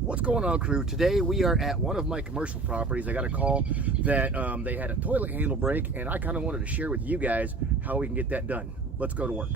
What's going on, crew? Today we are at one of my commercial properties. I got a call that they had a toilet handle break, and I kind of wanted to share with you guys how we can get that done. Let's go to work.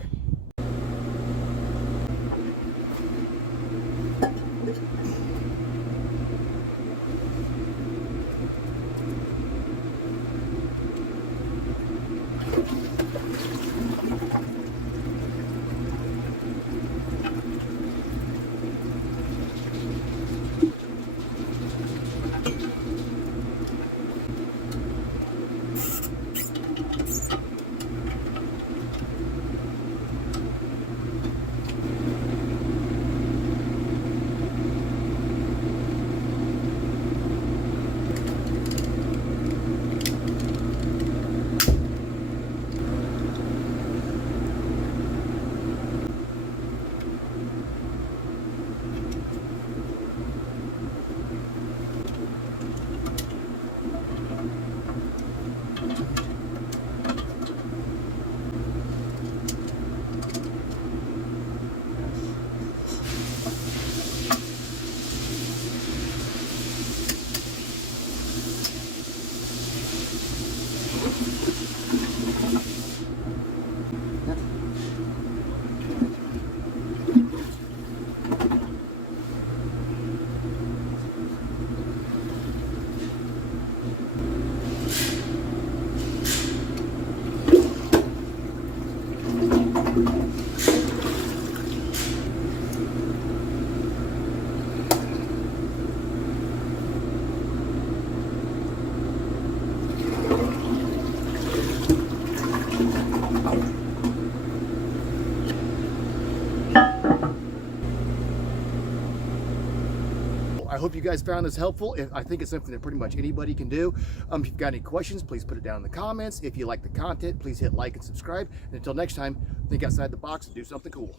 I hope you guys found this helpful. I think it's something that pretty much anybody can do. If you've got any questions, please put it down in the comments. If you like the content, please hit like and subscribe. And until next time, think outside the box and do something cool.